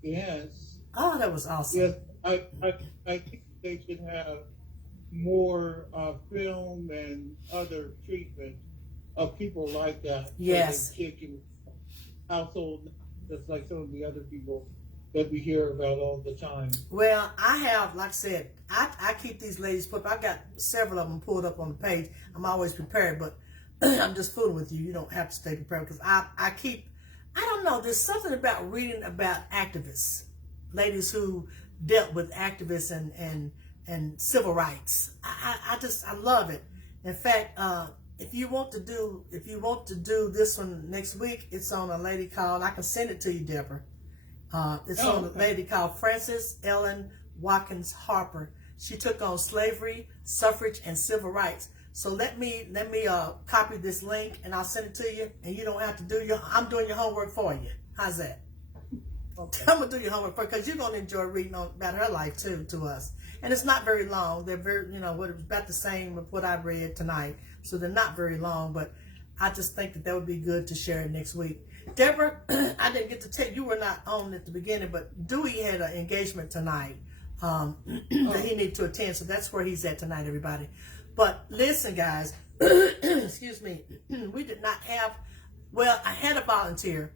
Yes. Oh, that was awesome. Yes. I think they should have more film and other treatment of people like that. Yes. Chicken household, just like some of the other people that we hear about all the time. Well, I have, like I said, I keep these ladies put. I got several of them pulled up on the page. I'm always prepared, but I'm just fooling with you. You don't have to stay prepared because I don't know. There's something about reading about activists, ladies who dealt with activists and civil rights. I love it. In fact, if you want to do this one next week, it's on a lady called, I can send it to you, Deborah. It's on a lady called Frances Ellen Watkins Harper. She took on slavery, suffrage, and civil rights. So let me copy this link and I'll send it to you, and you don't have to I'm doing your homework for you. How's that? Okay. I'm gonna do your homework first because you're gonna enjoy reading about her life too to us. And it's not very long. They're very, what about the same of what I read tonight. So they're not very long, but I just think that would be good to share it next week. Deborah, I didn't get to tell you, were not on at the beginning, but Dewey had an engagement tonight that he needed to attend. So that's where he's at tonight, everybody. But listen, guys, excuse me, we did not have. Well, I had a volunteer,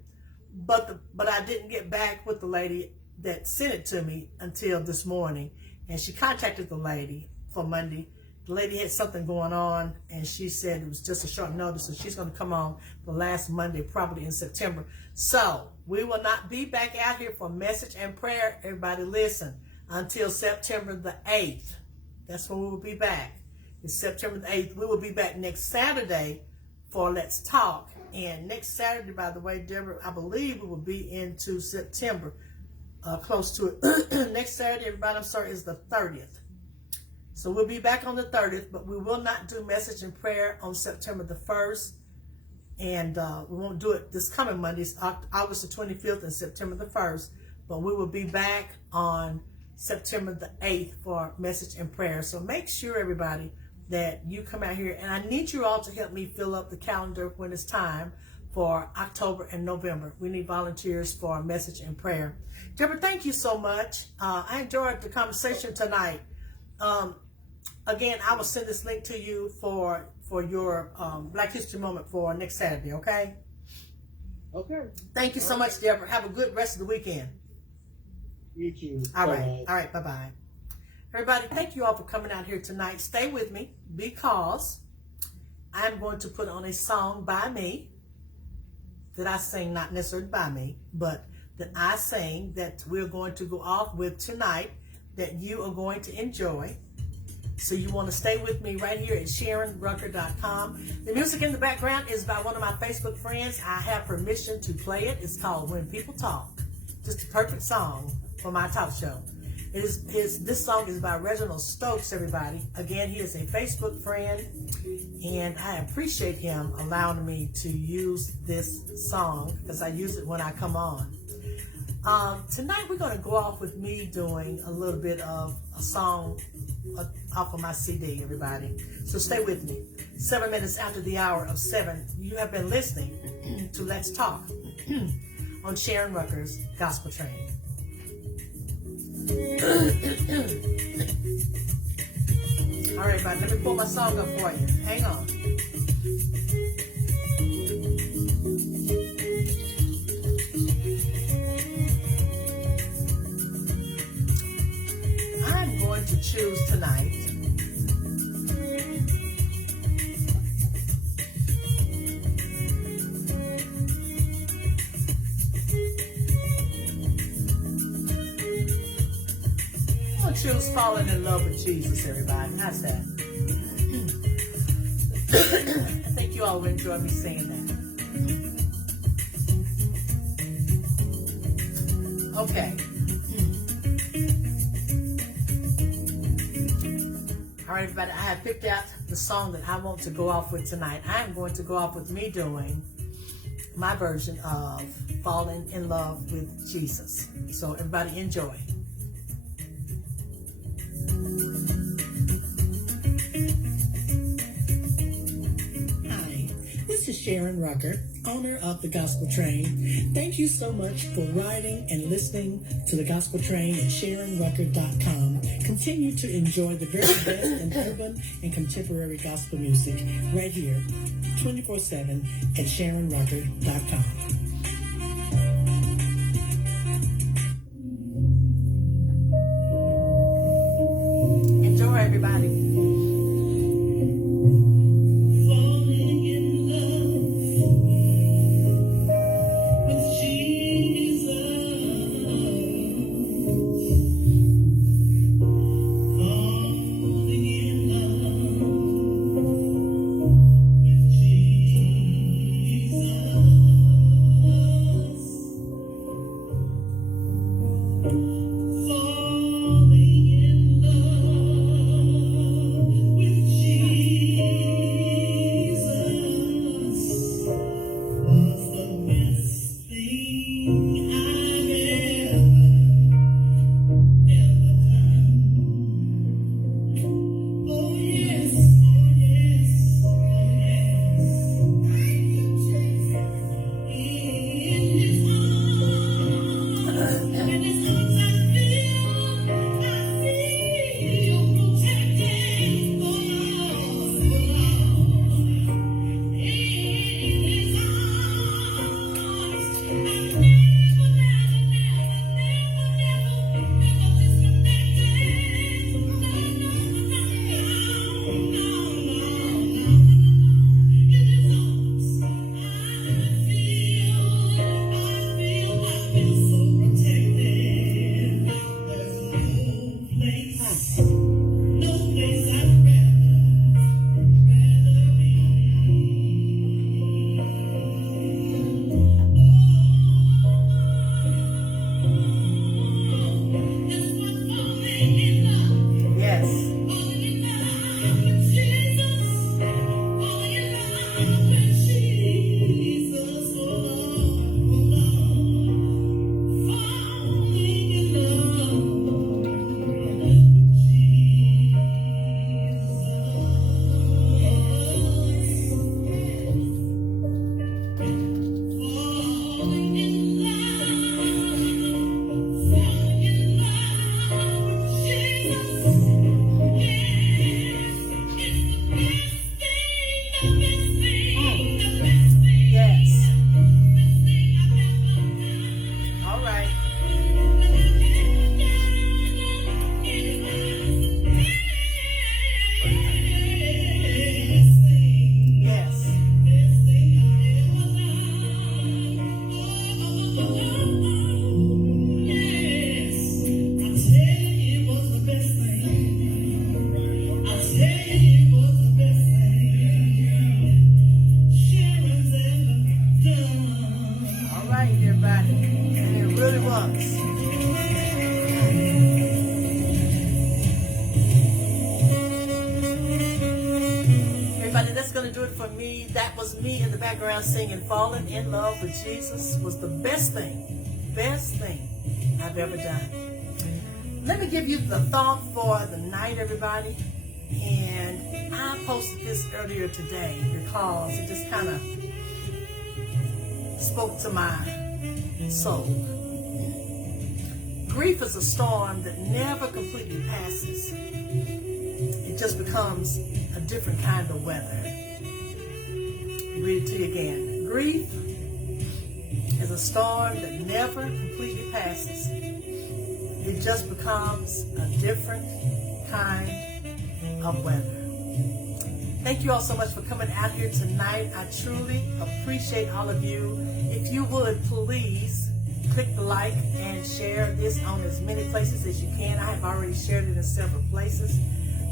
but I didn't get back with the lady that sent it to me until this morning, and she contacted the lady for Monday. The lady had something going on, and she said it was just a short notice, so she's going to come on the last Monday, probably in September. So we will not be back out here for message and prayer. Everybody listen, until September the 8th. That's when we will be back. It's September the 8th. We will be back next Saturday for Let's Talk. And next Saturday, by the way, Deborah, I believe we will be into September, close to it. Next Saturday, everybody, I'm sorry, is the 30th. So we'll be back on the 30th, but we will not do message and prayer on September the 1st. And we won't do it this coming Monday. It's August the 25th and September the 1st. But we will be back on September the 8th for message and prayer. So make sure, everybody, that you come out here. And I need you all to help me fill up the calendar when it's time for October and November. We need volunteers for message and prayer. Deborah, thank you so much. I enjoyed the conversation tonight. Again, I will send this link to you for your Black History Moment for next Saturday, okay? Okay. Thank you so much, Deborah. Have a good rest of the weekend. You too. All right. Bye-bye. All right. Bye-bye. Everybody, thank you all for coming out here tonight. Stay with me because I'm going to put on a song by me that I sing, not necessarily by me, but that I sing that we're going to go off with tonight that you are going to enjoy. So you want to stay with me right here at SharonRucker.com. The music in the background is by one of my Facebook friends. I have permission to play it. It's called When People Talk. Just a perfect song for my talk show. This song is by Reginald Stokes, everybody. Again, he is a Facebook friend, and I appreciate him allowing me to use this song because I use it when I come on. Tonight we're going to go off with me doing a little bit of a song off of my CD, everybody. So stay with me. 7 minutes after the hour of 7, you have been listening to Let's Talk on Sharon Rucker's Gospel Train. All right, everybody, let me pull my song up for you. Hang on. I'm going to choose tonight choose Falling in Love with Jesus, everybody. How's that? I think you all will enjoy me singing that. Okay. All right, everybody. I have picked out the song that I want to go off with tonight. I am going to go off with me doing my version of Falling in Love with Jesus. So everybody enjoy. This is Sharon Rucker, owner of The Gospel Train. Thank you so much for riding and listening to The Gospel Train at SharonRucker.com. Continue to enjoy the very best in urban and contemporary gospel music right here, 24/7 at SharonRucker.com. Enjoy, everybody. me in the background singing Falling in Love with Jesus was the best thing I've ever done. Let me give you the thought for the night, everybody. And I posted this earlier today because it just kind of spoke to my soul. Grief is a storm that never completely passes. It just becomes a different kind of weather. Read it to you again. Grief is a storm that never completely passes. It just becomes a different kind of weather. Thank you all so much for coming out here tonight. I truly appreciate all of you. If you would please click the like and share this on as many places as you can. I have already shared it in several places,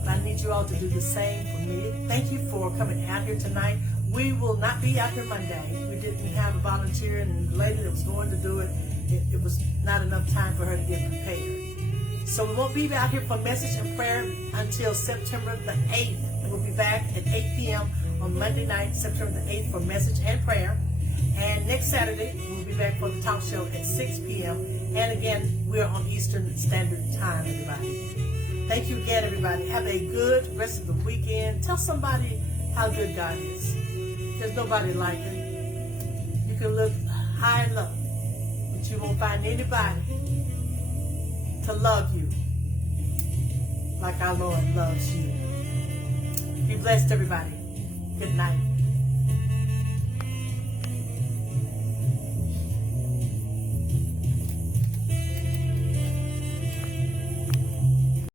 but I need you all to do the same for me. Thank you for coming out here tonight. We will not be out here Monday. We didn't have a volunteer, and the lady that was going to do it, it was not enough time for her to get prepared. So we won't be out here for message and prayer until September the 8th. And we'll be back at 8 p.m. on Monday night, September the 8th, for message and prayer. And next Saturday, we'll be back for the talk show at 6 p.m. And again, we're on Eastern Standard Time, everybody. Thank you again, everybody. Have a good rest of the weekend. Tell somebody how good God is. There's nobody like him. You can look high and low, but you won't find anybody to love you like our Lord loves you. Be blessed, everybody. Good night.